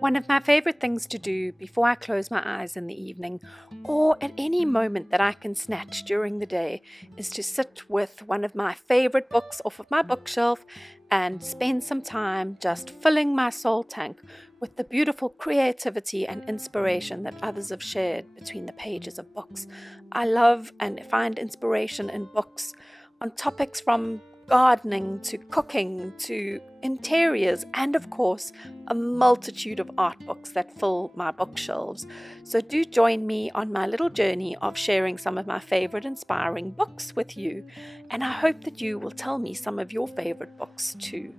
One of my favourite things to do before I close my eyes in the evening, or at any moment that I can snatch during the day, is to sit with one of my favourite books off of my bookshelf and spend some time just filling my soul tank with the beautiful creativity and inspiration that others have shared between the pages of books. I love and find inspiration in books on topics from gardening to cooking to interiors, and of course a multitude of art books that fill my bookshelves. So do join me on my little journey of sharing some of my favorite inspiring books with you, and I hope that you will tell me some of your favorite books too.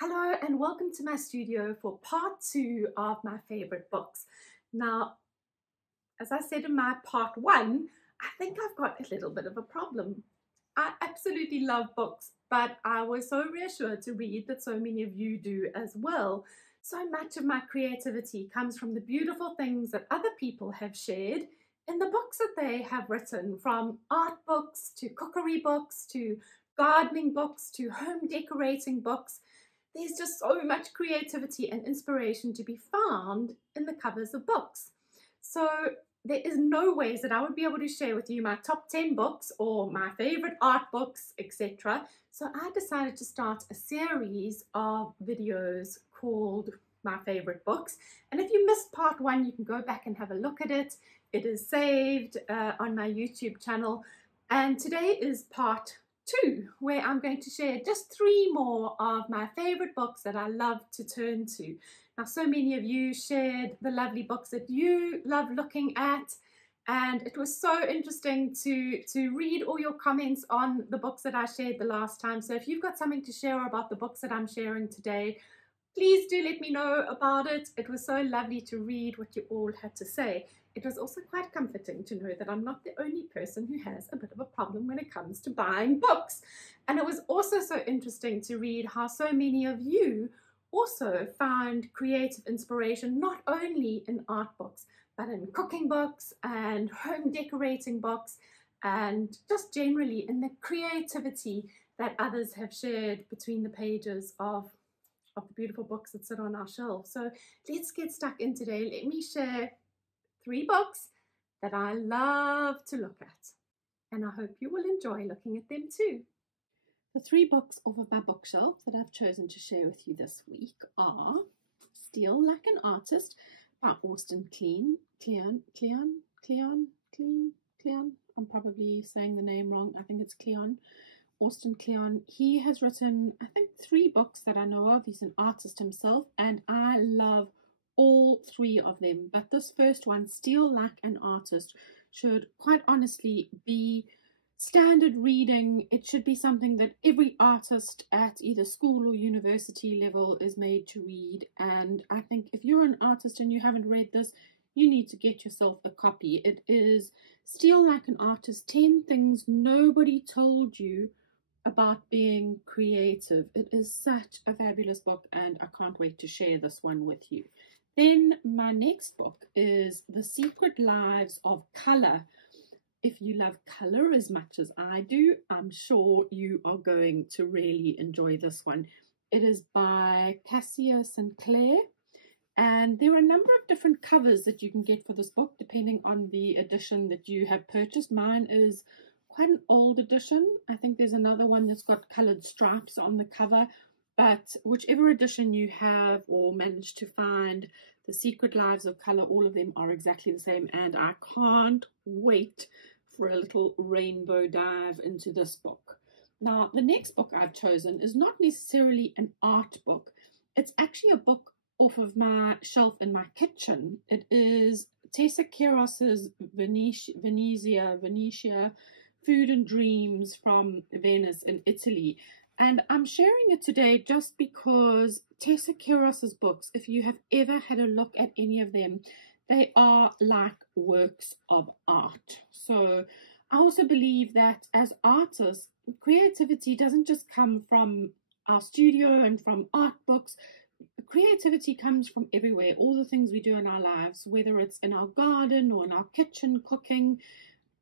Hello and welcome to my studio for part 2 of my favorite books. Now, as I said in my part 1, I think I've got a little bit of a problem. I absolutely love books, but I was so reassured to read that so many of you do as well. So much of my creativity comes from the beautiful things that other people have shared in the books that they have written, from art books to cookery books to gardening books to home decorating books. There's just so much creativity and inspiration to be found in the covers of books. So there is no ways that I would be able to share with you my top 10 books or my favorite art books, etc. So I decided to start a series of videos called My Favorite Books. And if you missed part 1, you can go back and have a look at it. It is saved on my YouTube channel. And today is part 2, where I'm going to share just 3 more of my favorite books that I love to turn to. Now, so many of you shared the lovely books that you love looking at, and it was so interesting to read all your comments on the books that I shared the last time. So if you've got something to share about the books that I'm sharing today, please do let me know about it. It was so lovely to read what you all had to say. It was also quite comforting to know that I'm not the only person who has a bit of a problem when it comes to buying books. And it was also so interesting to read how so many of you also find creative inspiration not only in art books, but in cooking books and home decorating books, and just generally in the creativity that others have shared between the pages of the beautiful books that sit on our shelves. So let's get stuck in today. Let me share 3 books that I love to look at, and I hope you will enjoy looking at them too. The 3 books off of my bookshelf that I've chosen to share with you this week are Steal Like an Artist by Austin Kleon. I'm probably saying the name wrong. I think it's Kleon. Austin Kleon. He has written, I think, 3 books that I know of. He's an artist himself, and I love all 3 of them. But this first one, Steal Like an Artist, should quite honestly be standard reading. It should be something that every artist at either school or university level is made to read. And I think if you're an artist and you haven't read this, you need to get yourself a copy. It is Steal Like an Artist, 10 Things Nobody Told You About Being Creative. It is such a fabulous book, and I can't wait to share this one with you. Then my next book is The Secret Lives of Color. If you love color as much as I do, I'm sure you are going to really enjoy this one. It is by Cassia Sinclair, and there are a number of different covers that you can get for this book depending on the edition that you have purchased. Mine is quite an old edition. I think there's another one that's got colored stripes on the cover, but whichever edition you have or manage to find, The Secret Lives of Color, all of them are exactly the same, and I can't wait for a little rainbow dive into this book. Now, the next book I've chosen is not necessarily an art book. It's actually a book off of my shelf in my kitchen. It is Tessa Kiros's Venezia, Food and Dreams from Venice in Italy. And I'm sharing it today just because Tessa Kiros's books, if you have ever had a look at any of them, they are like works of art. So I also believe that as artists, creativity doesn't just come from our studio and from art books. Creativity comes from everywhere, all the things we do in our lives, whether it's in our garden or in our kitchen cooking.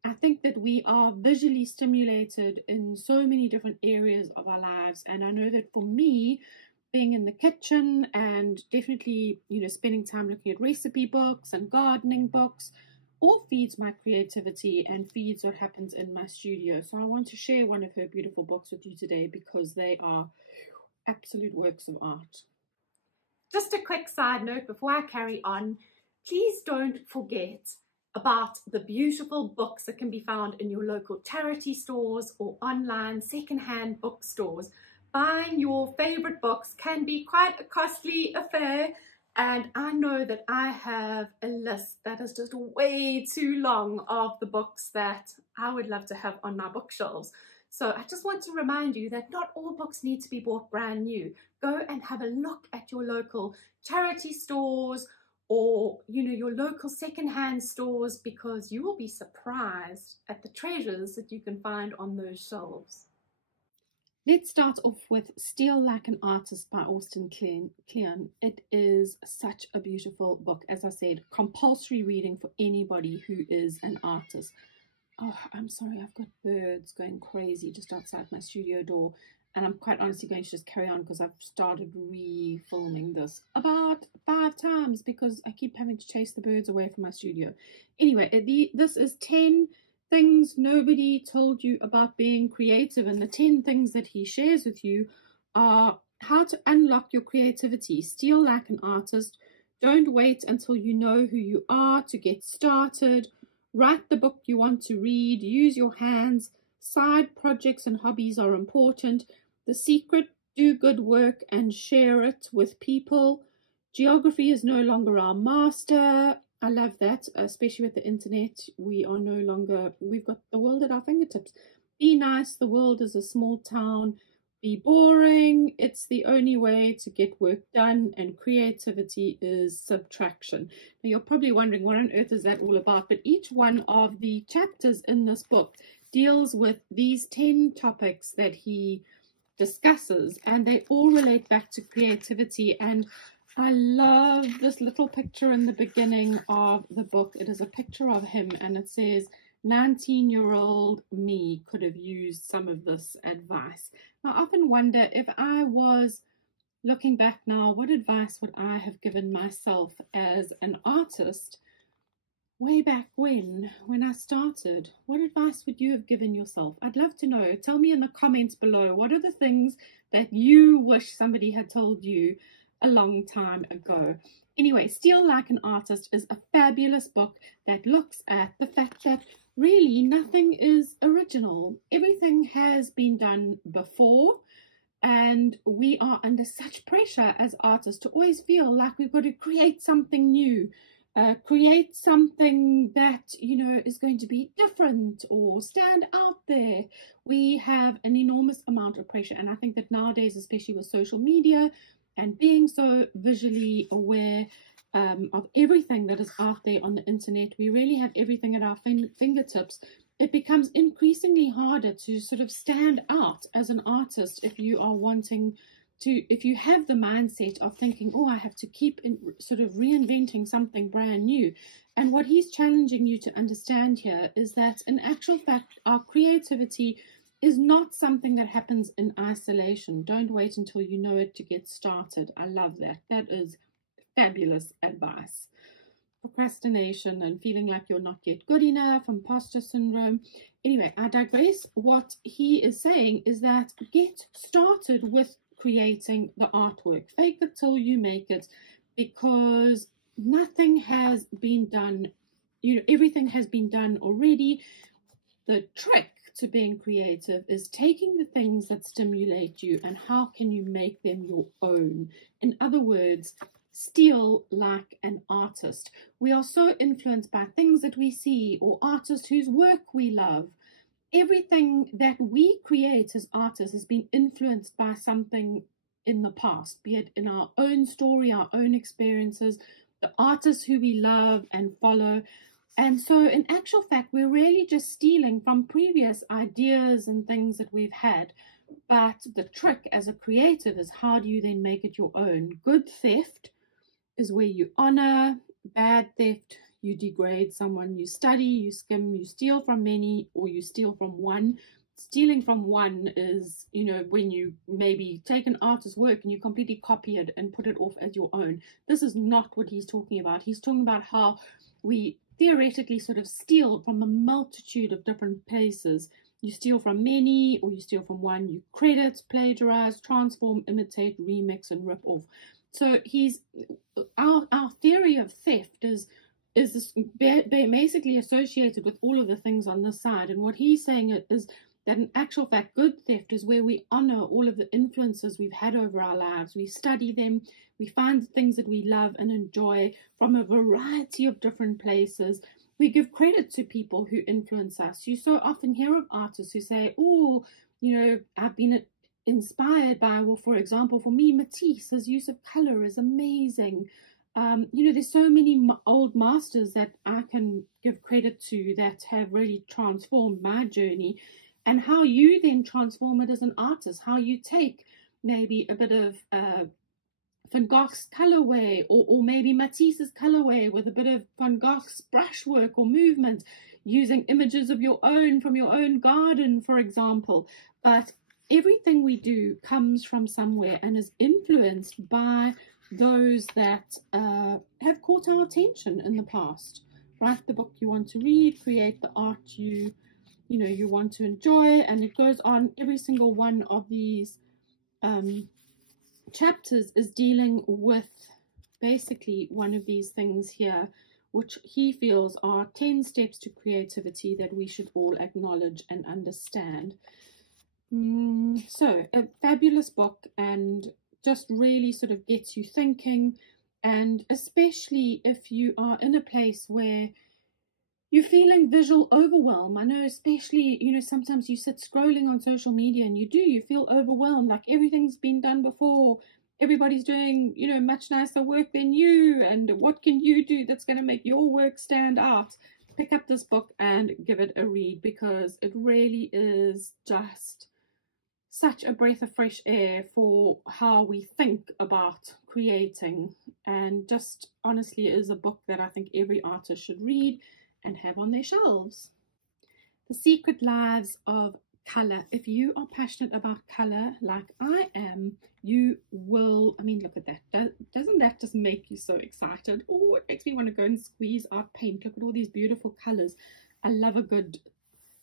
I think that we are visually stimulated in so many different areas of our lives. And I know that for me, being in the kitchen and definitely, spending time looking at recipe books and gardening books all feeds my creativity and feeds what happens in my studio. So I want to share one of her beautiful books with you today because they are absolute works of art. Just a quick side note before I carry on, please don't forget about the beautiful books that can be found in your local charity stores or online secondhand bookstores. Buying your favorite books can be quite a costly affair, and I know that I have a list that is just way too long of the books that I would love to have on my bookshelves. So I just want to remind you that not all books need to be bought brand new. Go and have a look at your local charity stores or your local secondhand stores, because you will be surprised at the treasures that you can find on those shelves. Let's start off with Steal Like an Artist by Kleon. It is such a beautiful book. As I said, compulsory reading for anybody who is an artist. Oh, I'm sorry, I've got birds going crazy just outside my studio door. And I'm quite honestly going to just carry on because I've started re-filming this about 5 times because I keep having to chase the birds away from my studio. Anyway, this is 10 things nobody told you about being creative. And the 10 things that he shares with you are how to unlock your creativity. Steal like an artist. Don't wait until you know who you are to get started. Write the book you want to read. Use your hands. Side projects and hobbies are important. The secret: do good work and share it with people. Geography is no longer our master. I love that, especially with the internet. We've got the world at our fingertips. Be nice. The world is a small town. Be boring. It's the only way to get work done. And creativity is subtraction. Now you're probably wondering, what on earth is that all about? But each one of the chapters in this book deals with these 10 topics that he discusses, and they all relate back to creativity. And I love this little picture in the beginning of the book. It is a picture of him, and it says, 19-year-old me could have used some of this advice. Now, I often wonder, if I was looking back now, what advice would I have given myself as an artist way back when I started? What advice would you have given yourself? I'd love to know. Tell me in the comments below, what are the things that you wish somebody had told you a long time ago? Anyway, Steal Like an Artist is a fabulous book that looks at the fact that really nothing is original. Everything has been done before, and we are under such pressure as artists to always feel like we've got to create something new. Create something that, is going to be different or stand out there. We have an enormous amount of pressure. And I think that nowadays, especially with social media and being so visually aware of everything that is out there on the internet, we really have everything at our fingertips. It becomes increasingly harder to sort of stand out as an artist if you are wanting to, if you have the mindset of thinking, oh, I have to keep sort of reinventing something brand new. And what he's challenging you to understand here is that in actual fact, our creativity is not something that happens in isolation. Don't wait until you know it to get started. I love that. That is fabulous advice. Procrastination and feeling like you're not yet good enough, imposter syndrome. Anyway, I digress. What he is saying is that get started with creating the artwork. Fake it till you make it, because nothing has been done. Everything has been done already. The trick to being creative is taking the things that stimulate you and how can you make them your own. In other words, steal like an artist. We are so influenced by things that we see or artists whose work we love. Everything that we create as artists has been influenced by something in the past, be it in our own story, our own experiences, the artists who we love and follow. And so in actual fact, we're really just stealing from previous ideas and things that we've had. But the trick as a creative is, how do you then make it your own? Good theft is where you honor. Bad theft, you degrade someone, you study, you skim, you steal from many, or you steal from one. Stealing from one is, you know, when you maybe take an artist's work and you completely copy it and put it off as your own. This is not what he's talking about. He's talking about how we theoretically sort of steal from a multitude of different places. You steal from many, or you steal from one. You credit, plagiarize, transform, imitate, remix, and rip off. So our theory of theft is basically associated with all of the things on this side. And what he's saying is that in actual fact, good theft is where we honor all of the influences we've had over our lives. We study them, we find the things that we love and enjoy from a variety of different places. We give credit to people who influence us. You so often hear of artists who say, oh, you know, I've been inspired by, well, for example, for me, Matisse, his use of color is amazing. You know, there's so many old masters that I can give credit to that have really transformed my journey. And how you then transform it as an artist, how you take maybe a bit of Van Gogh's colorway, or maybe Matisse's colorway with a bit of Van Gogh's brushwork or movement, using images of your own from your own garden, for example. But everything we do comes from somewhere and is influenced by those that have caught our attention in the past. Write the book you want to read, create the art you want to enjoy, and it goes on. Every single one of these chapters is dealing with basically one of these things here, which he feels are 10 steps to creativity that we should all acknowledge and understand. So a fabulous book, and just really sort of gets you thinking, and especially if you are in a place where you're feeling visual overwhelm. I know, especially, you know, sometimes you sit scrolling on social media and you feel overwhelmed, like everything's been done before. Everybody's doing, you know, much nicer work than you. And what can you do that's going to make your work stand out? Pick up this book and give it a read, because it really is just such a breath of fresh air for how we think about creating. And just honestly is a book that I think every artist should read and have on their shelves. The Secret Lives of Color. If you are passionate about color like I am, you will, I mean, look at that. Doesn't that just make you so excited? Oh, it makes me want to go and squeeze out paint. Look at all these beautiful colors. I love a good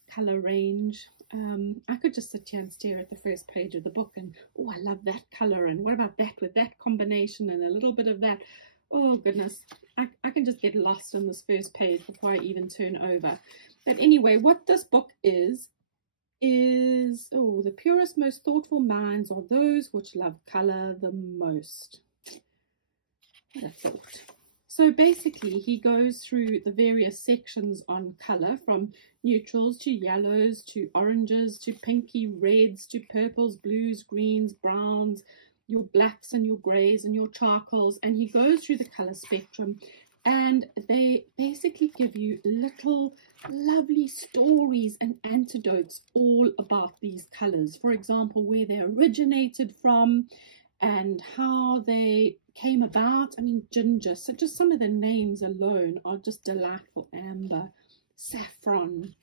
color range. I could just sit here and stare at the first page of the book and, oh, I love that color, and what about that with that combination and a little bit of that. Oh goodness, I can just get lost on this first page before I even turn over. But anyway, what this book is, oh, the purest, most thoughtful minds are those which love color the most. What a thought. So basically, he goes through the various sections on color, from neutrals to yellows to oranges to pinky reds to purples, blues, greens, browns, your blacks and your grays and your charcoals. And he goes through the color spectrum, and they basically give you little lovely stories and anecdotes all about these colors. For example, where they originated from and how they came about. I mean, ginger, so just some of the names alone are just delightful. Amber, saffron,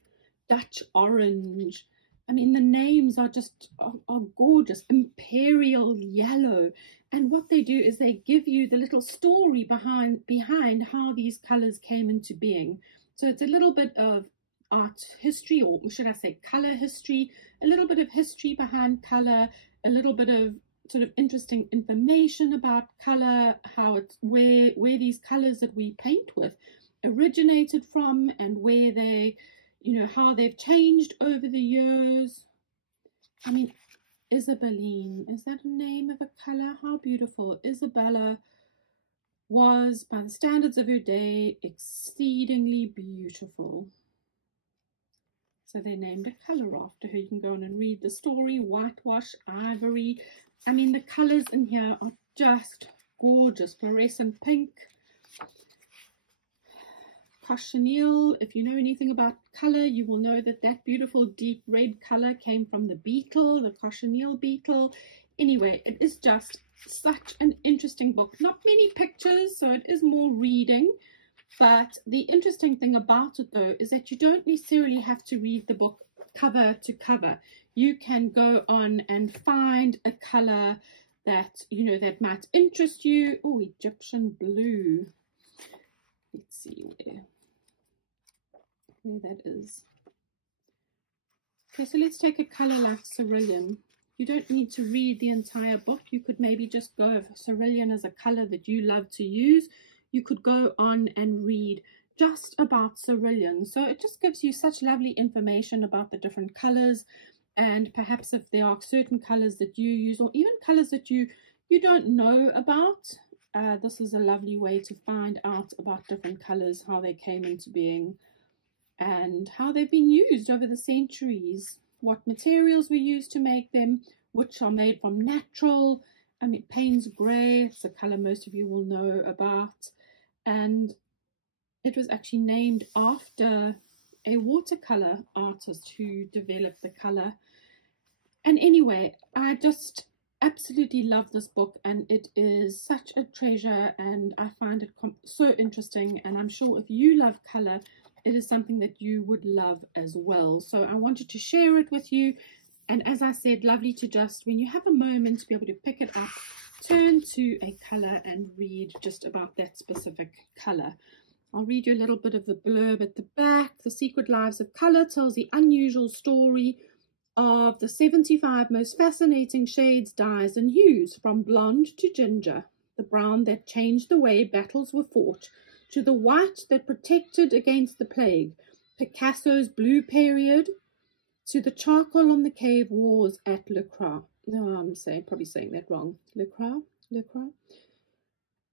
Dutch orange. I mean, the names are just are gorgeous. Imperial yellow. And what they do is they give you the little story behind how these colors came into being. So it's a little bit of art history, or should I say color history, a little bit of history behind color, a little bit of sort of interesting information about color, how it's where these colors that we paint with originated from, and where they, you know, how they've changed over the years. I mean, Isabeline, is that a name of a color? How beautiful. Isabella was, by the standards of her day, exceedingly beautiful. So they named a color after her. You can go on and read the story. Whitewash, ivory. I mean, the colors in here are just gorgeous. Fluorescent pink. Cochineal. If you know anything about color, you will know that that beautiful deep red color came from the beetle, the cochineal beetle. Anyway, it is just such an interesting book. Not many pictures, so it is more reading. But the interesting thing about it, though, is that you don't necessarily have to read the book cover to cover. You can go on and find a color that, you know, that might interest you. Oh, Egyptian blue. Let's see where that is. Okay, so let's take a color like cerulean. You don't need to read the entire book. You could maybe just go if cerulean is a color that you love to use. You could go on and read just about cerulean. So it just gives you such lovely information about the different colors, and perhaps if there are certain colors that you use, or even colors that you don't know about. This is a lovely way to find out about different colors, how they came into being, and how they've been used over the centuries, what materials were used to make them, which are made from natural. I mean, Payne's Grey, it's a color most of you will know about, and it was actually named after a watercolor artist who developed the color. And anyway, I just absolutely love this book, and it is such a treasure, and I find it so interesting, and I'm sure if you love color, it is something that you would love as well. So I wanted to share it with you, and as I said, lovely to just, when you have a moment, to be able to pick it up, turn to a color and read just about that specific color. I'll read you a little bit of the blurb at the back. The Secret Lives of Color tells the unusual story of the 75 most fascinating shades, dyes and hues, from blonde to ginger, the brown that changed the way battles were fought, to the white that protected against the plague, Picasso's blue period, to the charcoal on the cave walls at Le Croix. No, I'm probably saying that wrong. Le Croix.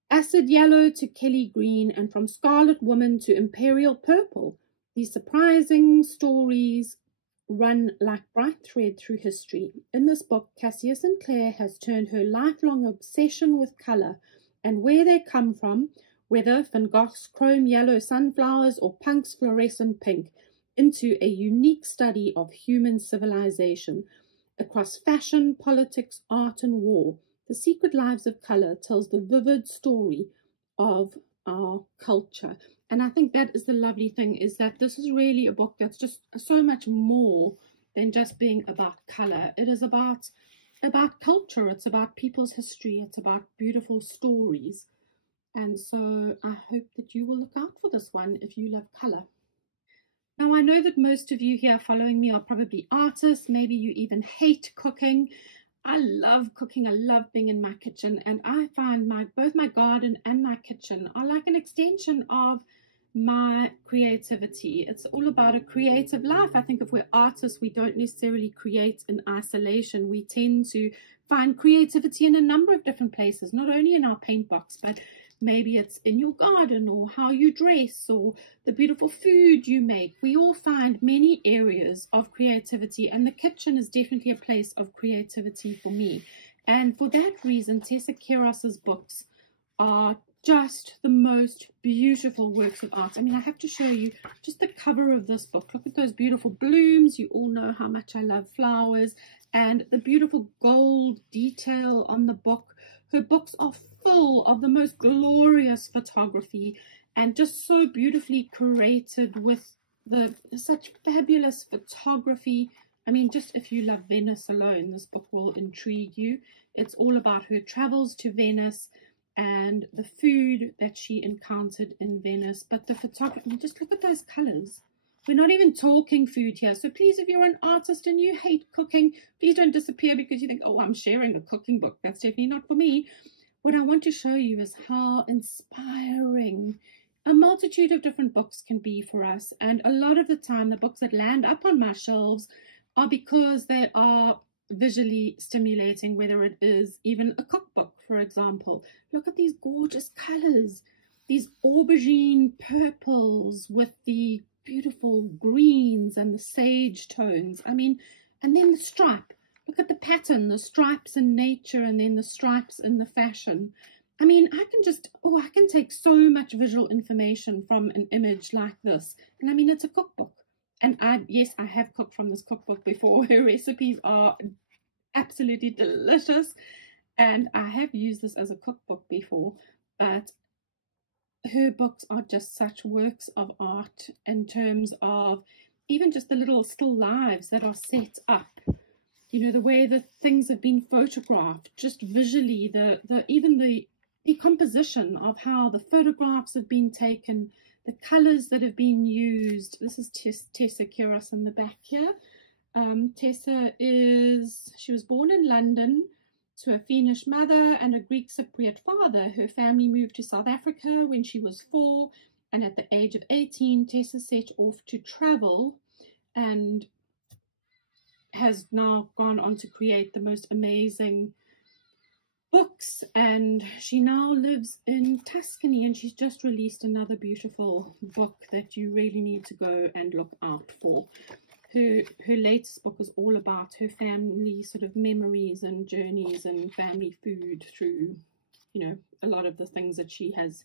Acid yellow to Kelly green, and from scarlet woman to imperial purple. These surprising stories run like bright thread through history. In this book, Cassia Sinclair has turned her lifelong obsession with color and where they come from, whether Van Gogh's chrome yellow sunflowers or Punk's fluorescent pink, into a unique study of human civilization. Across fashion, politics, art, and war, The Secret Lives of Color tells the vivid story of our culture. And I think that is the lovely thing, is that this is really a book that's just so much more than just being about color. It is about culture. It's about people's history. It's about beautiful stories. And so I hope that you will look out for this one if you love color. Now, I know that most of you here following me are probably artists. Maybe you even hate cooking. I love cooking. I love being in my kitchen. And I find both my garden and my kitchen are like an extension of my creativity. It's all about a creative life. I think if we're artists, we don't necessarily create in isolation. We tend to find creativity in a number of different places, not only in our paint box, but maybe it's in your garden, or how you dress, or the beautiful food you make. We all find many areas of creativity, and the kitchen is definitely a place of creativity for me. And for that reason, Tessa Kiros's books are just the most beautiful works of art. I mean, I have to show you just the cover of this book. Look at those beautiful blooms. You all know how much I love flowers, and the beautiful gold detail on the book. Her books are full of the most glorious photography and just so beautifully curated with such fabulous photography. I mean, just if you love Venice alone, this book will intrigue you. It's all about her travels to Venice and the food that she encountered in Venice. But the photography, just look at those colors. We're not even talking food here. So please, if you're an artist and you hate cooking, please don't disappear because you think, oh, I'm sharing a cooking book. That's definitely not for me. What I want to show you is how inspiring a multitude of different books can be for us. And a lot of the time, the books that land up on my shelves are because they are visually stimulating, whether it is even a cookbook, for example. Look at these gorgeous colors, these aubergine purples with the beautiful greens and the sage tones. I mean, and then the stripe. Look at the pattern, the stripes in nature and then the stripes in the fashion. I mean, I can take so much visual information from an image like this. And I mean, it's a cookbook. And yes, I have cooked from this cookbook before. Her recipes are absolutely delicious. And I have used this as a cookbook before. But her books are just such works of art in terms of even just the little still lives that are set up. You know, the way that things have been photographed, just visually, even the composition of how the photographs have been taken, the colors that have been used. This is Tessa Kiros in the back here. Tessa she was born in London to a Finnish mother and a Greek Cypriot father. Her family moved to South Africa when she was 4, and at the age of 18, Tessa set off to travel and has now gone on to create the most amazing books, and she now lives in Tuscany, and she's just released another beautiful book that you really need to go and look out for. Her latest book is all about her family sort of memories and journeys and family food through, you know, a lot of the things that she has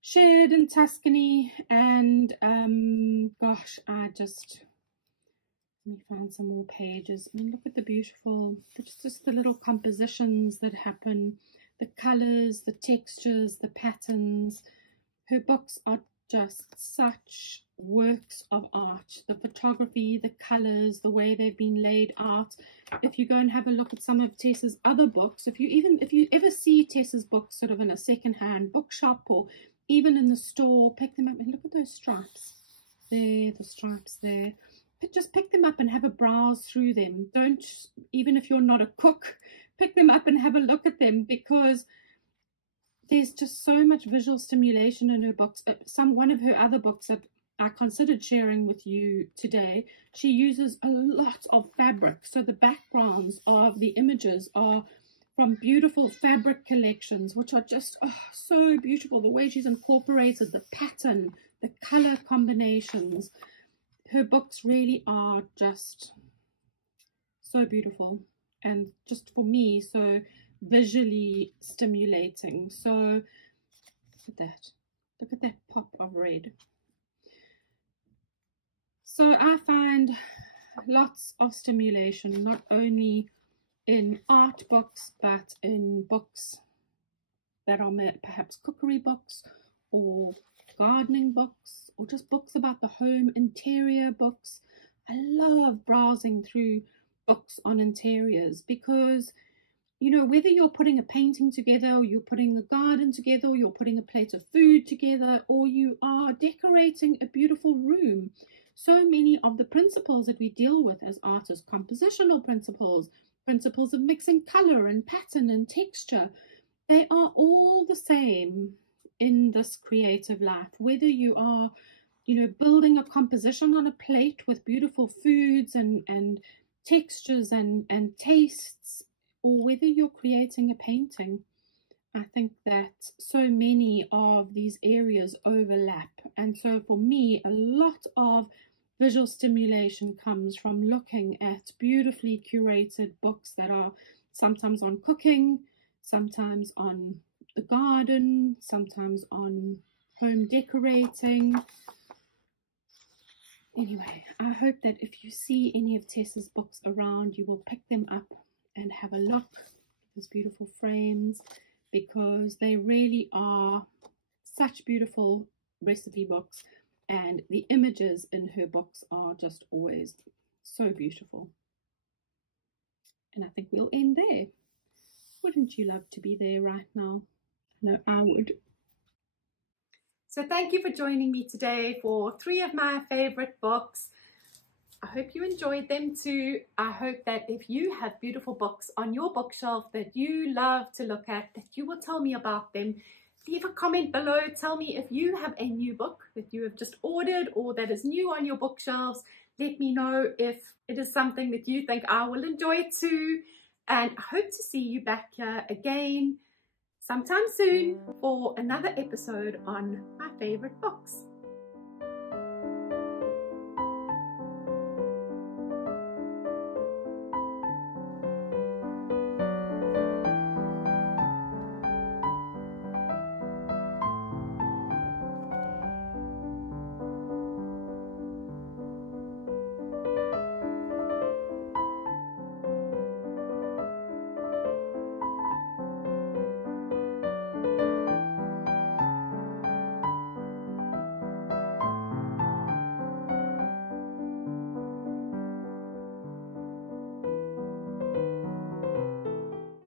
shared in Tuscany. And gosh, let me find some more pages. I mean, look at the beautiful, just the little compositions that happen, the colors, the textures, the patterns. Her books are just such works of art. The photography, the colors, the way they've been laid out. If you go and have a look at some of Tessa's other books, if you ever see Tessa's books sort of in a second-hand bookshop or even in the store, pick them up and look at those stripes. There, the stripes there. Just pick them up and have a browse through them. Don't, even if you're not a cook, pick them up and have a look at them, because there's just so much visual stimulation in her books. One of her other books that I considered sharing with you today, she uses a lot of fabric. So the backgrounds of the images are from beautiful fabric collections, which are just so beautiful. The way she's incorporated the pattern, the color combinations. Her books really are just so beautiful, and just for me, so visually stimulating. So look at that pop of red. So I find lots of stimulation, not only in art books, but in books that are perhaps cookery books or gardening books, or just books about the home, interior books. I love browsing through books on interiors, because, you know, whether you're putting a painting together, or you're putting a garden together, or you're putting a plate of food together, or you are decorating a beautiful room, so many of the principles that we deal with as artists, compositional principles of mixing color and pattern and texture, they are all the same in this creative life. Whether you are, you know, building a composition on a plate with beautiful foods and textures and tastes, or whether you're creating a painting, I think that so many of these areas overlap. And so for me, a lot of visual stimulation comes from looking at beautifully curated books that are sometimes on cooking, sometimes on the garden, sometimes on home decorating. Anyway, I hope that if you see any of Tessa's books around, you will pick them up and have a look at those beautiful frames, because they really are such beautiful recipe books, and the images in her books are just always so beautiful. And I think we'll end there. Wouldn't you love to be there right now? No, I would. So thank you for joining me today for 3 of my favorite books. I hope you enjoyed them too. I hope that if you have beautiful books on your bookshelf that you love to look at, that you will tell me about them. Leave a comment below. Tell me if you have a new book that you have just ordered or that is new on your bookshelves. Let me know if it is something that you think I will enjoy too. And I hope to see you back here again sometime soon for another episode on my favorite books.